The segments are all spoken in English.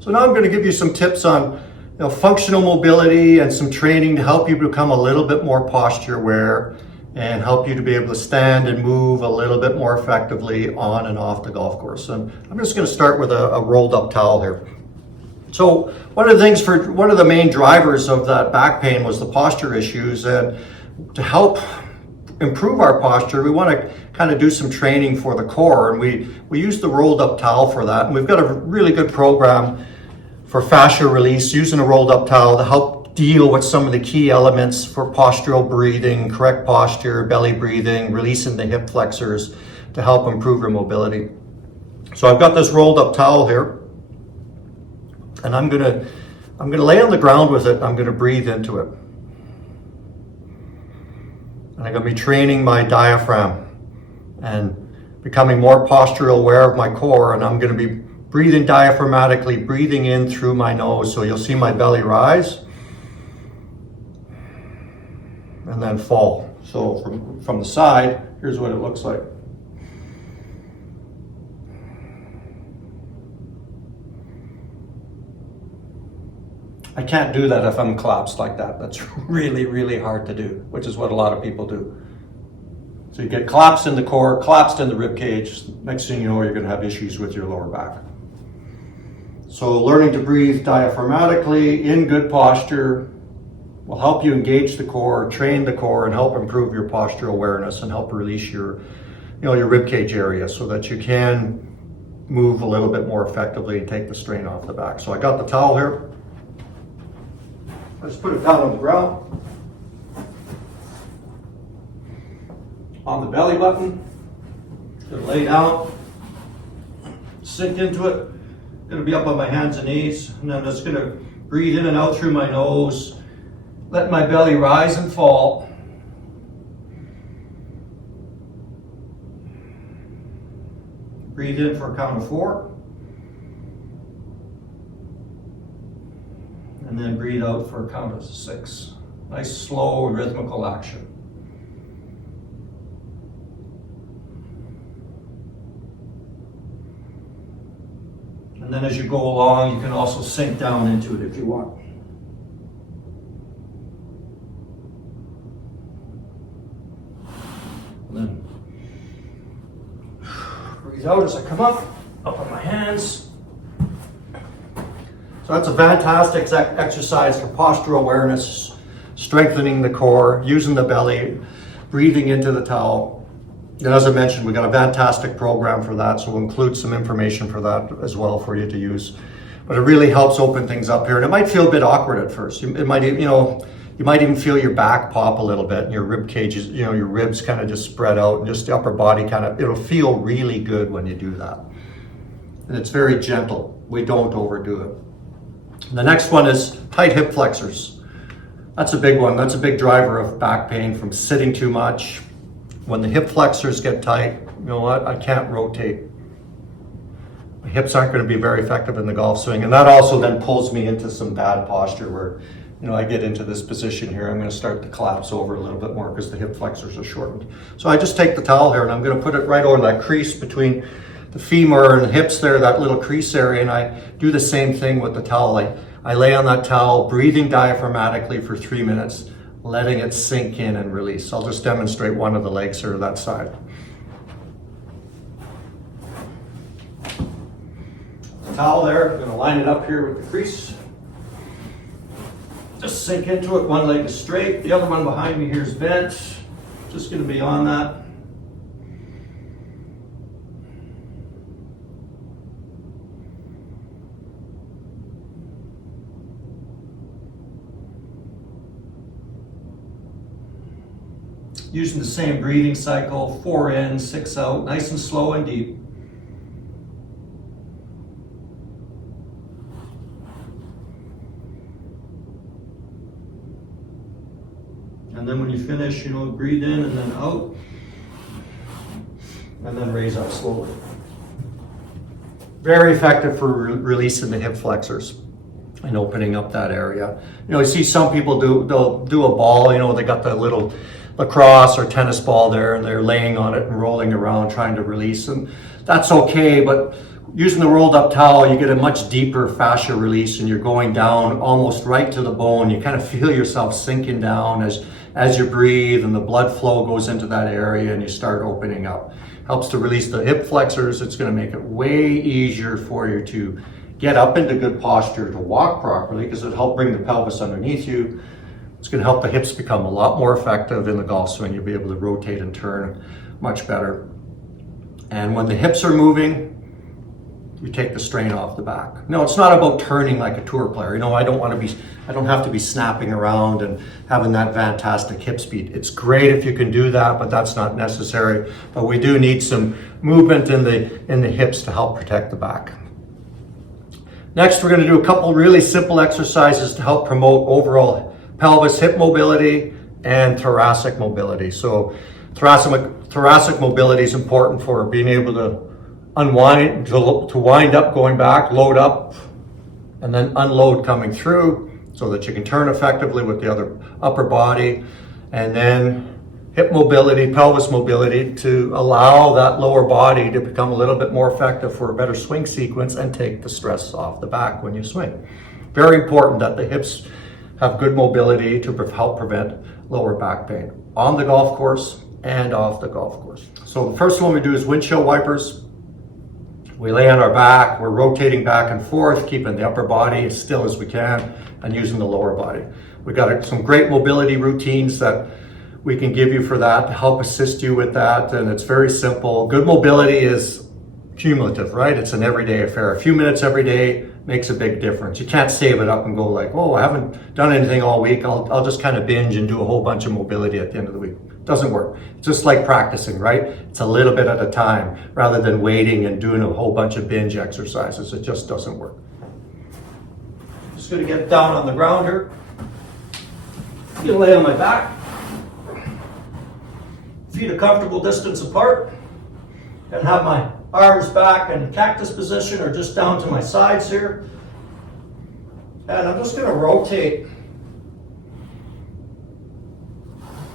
So now I'm going to give you some tips on functional mobility and some training to help you become a little bit more posture aware and help you to be able to stand and move a little bit more effectively on and off the golf course. And I'm just going to start with a rolled up towel here. So one of the main drivers of that back pain was the posture issues, and to help improve our posture, we want to kind of do some training for the core, and we use the rolled up towel for that. And we've got a really good program for fascia release using a rolled up towel to help deal with some of the key elements for postural breathing, correct posture, belly breathing, releasing the hip flexors to help improve your mobility. So I've got this rolled up towel here, and I'm gonna lay on the ground with it. I'm gonna breathe into it. And I'm gonna be training my diaphragm and becoming more postural aware of my core, and I'm gonna be breathing diaphragmatically, breathing in through my nose. So you'll see my belly rise and then fall. So from the side, here's what it looks like. I can't do that if I'm collapsed like that. That's really, really hard to do, which is what a lot of people do. So you get collapsed in the core, collapsed in the rib cage. Next thing you know, you're going to have issues with your lower back. So learning to breathe diaphragmatically in good posture will help you engage the core, train the core, and help improve your postural awareness and help release your rib cage area so that you can move a little bit more effectively and take the strain off the back. So I got the towel here. I just put it down on the ground, on the belly button. Gonna lay down, sink into it. Gonna be up on my hands and knees, and then just gonna breathe in and out through my nose, let my belly rise and fall. Breathe in for a count of 4. And then breathe out for a count of 6. Nice, slow, rhythmical action. And then as you go along, you can also sink down into it if you want. And then breathe out as I come up on my hands. So that's a fantastic exercise for postural awareness, strengthening the core, using the belly, breathing into the towel. And as I mentioned, we've got a fantastic program for that, so we'll include some information for that as well for you to use. But it really helps open things up here, and it might feel a bit awkward at first. You might even feel your back pop a little bit, and your rib cages, your ribs kind of just spread out, and just the upper body it'll feel really good when you do that. And it's very gentle. We don't overdo it. The next one is tight hip flexors. That's a big one. That's a big driver of back pain from sitting too much. When the hip flexors get tight, you know what? I can't rotate. My hips aren't going to be very effective in the golf swing. And that also then pulls me into some bad posture where, I get into this position here. I'm going to start to collapse over a little bit more because the hip flexors are shortened. So I just take the towel here and I'm going to put it right over that crease between the femur and the hips there, that little crease area, and I do the same thing with the towel. I lay on that towel, breathing diaphragmatically for 3 minutes, letting it sink in and release. I'll just demonstrate one of the legs here, that side. The towel there, I'm going to line it up here with the crease. Just sink into it. One leg is straight, the other one behind me here is bent. Just going to be on that. Using the same breathing cycle, 4 in, 6 out, nice and slow and deep. And then when you finish, breathe in and then out, and then raise up slowly. Very effective for releasing the hip flexors and opening up that area. You see some people they'll do a ball, they got the little lacrosse or tennis ball there and they're laying on it and rolling around trying to release them. That's okay, but using the rolled up towel, you get a much deeper fascia release and you're going down almost right to the bone. You kind of feel yourself sinking down as you breathe, and the blood flow goes into that area and you start opening up. Helps to release the hip flexors. It's going to make it way easier for you to get up into good posture to walk properly, because it'll help bring the pelvis underneath you. It's going to help the hips become a lot more effective in the golf swing. You'll be able to rotate and turn much better. And when the hips are moving, you take the strain off the back. No, it's not about turning like a tour player. You know, I don't have to be snapping around and having that fantastic hip speed. It's great if you can do that, but that's not necessary. But we do need some movement in the hips to help protect the back. Next, we're going to do a couple really simple exercises to help promote overall pelvis, hip mobility, and thoracic mobility. So thoracic mobility is important for being able to unwind, to wind up going back, load up, and then unload coming through, so that you can turn effectively with the other upper body. And then hip mobility, pelvis mobility, to allow that lower body to become a little bit more effective for a better swing sequence and take the stress off the back when you swing. Very important that the hips have good mobility to help prevent lower back pain on the golf course and off the golf course. So the first one we do is windshield wipers. We lay on our back, we're rotating back and forth, keeping the upper body as still as we can and using the lower body. We've got some great mobility routines that we can give you for that to help assist you with that, and it's very simple. Good mobility is cumulative, right? It's an everyday affair. A few minutes every day makes a big difference. You can't save it up and go like, oh, I haven't done anything all week, I'll just kind of binge and do a whole bunch of mobility at the end of the week. Doesn't work. It's just like practicing, right? It's a little bit at a time rather than waiting and doing a whole bunch of binge exercises. It just doesn't work. Just going to get down on the ground here. I'm going to lay on my back. Feet a comfortable distance apart. And have my arms back in cactus position or just down to my sides here. And I'm just going to rotate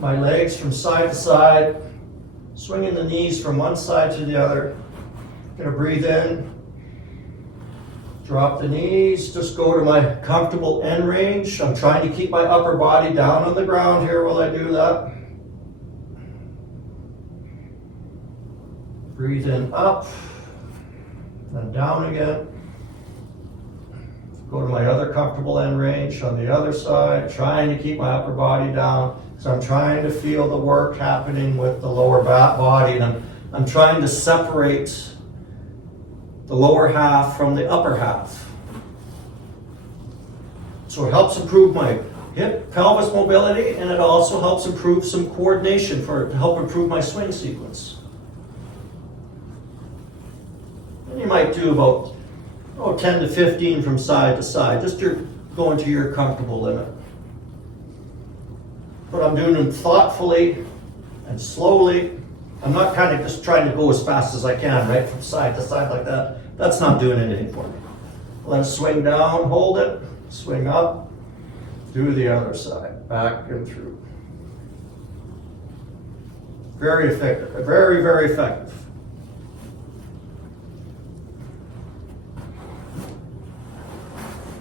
my legs from side to side, swinging the knees from one side to the other. Gonna breathe in, drop the knees, just go to my comfortable end range. I'm trying to keep my upper body down on the ground here while I do that. Breathe in up, then down again. Go to my other comfortable end range on the other side, trying to keep my upper body down. So I'm trying to feel the work happening with the lower back body, and I'm trying to separate the lower half from the upper half. So it helps improve my hip pelvis mobility, and it also helps improve some coordination to help improve my swing sequence. And you might do about 10 to 15 from side to side, just going to your comfortable limit. But I'm doing them thoughtfully and slowly. I'm not kind of just trying to go as fast as I can, right, from side to side like that. That's not doing anything for me. Let it swing down, hold it, swing up, do the other side, back and through. Very effective, very, very effective.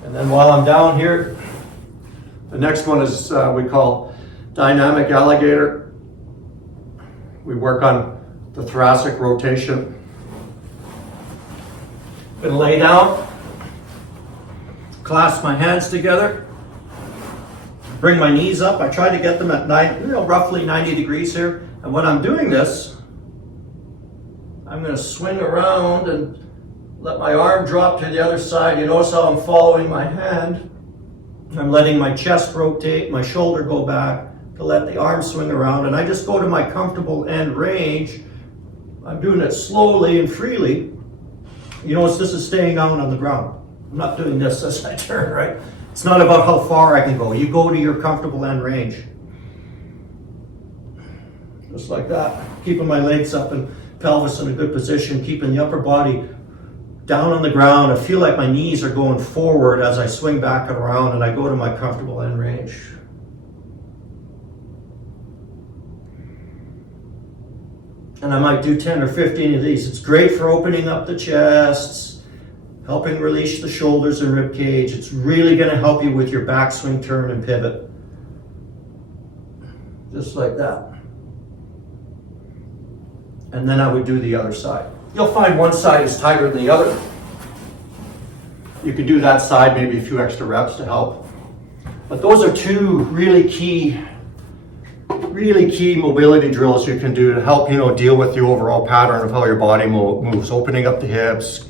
And then while I'm down here, the next one is we call dynamic alligator. We work on the thoracic rotation. I'm going to lay down, clasp my hands together, bring my knees up. I try to get them at roughly 90 degrees here. And when I'm doing this, I'm going to swing around and let my arm drop to the other side. You notice how I'm following my hand. I'm letting my chest rotate, my shoulder go back to let the arm swing around, and I just go to my comfortable end range. I'm doing it slowly and freely. You notice this is staying down on the ground. I'm not doing this as I turn, right? It's not about how far I can go. You go to your comfortable end range. Just like that. Keeping my legs up and pelvis in a good position, keeping the upper body down on the ground. I feel like my knees are going forward as I swing back and around, and I go to my comfortable end range. And I might do 10 or 15 of these. It's great for opening up the chests, helping release the shoulders and rib cage. It's really going to help you with your backswing, turn, and pivot. Just like that. And then I would do the other side. You'll find one side is tighter than the other. You can do that side, maybe a few extra reps to help. But those are two really key mobility drills you can do to help, deal with the overall pattern of how your body moves, opening up the hips,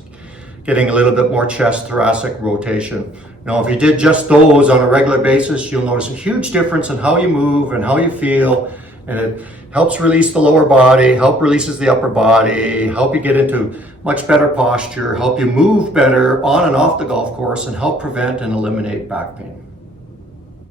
getting a little bit more chest thoracic rotation. Now, if you did just those on a regular basis, you'll notice a huge difference in how you move and how you feel, and it helps release the lower body, releases the upper body, help you get into much better posture, help you move better on and off the golf course, and help prevent and eliminate back pain.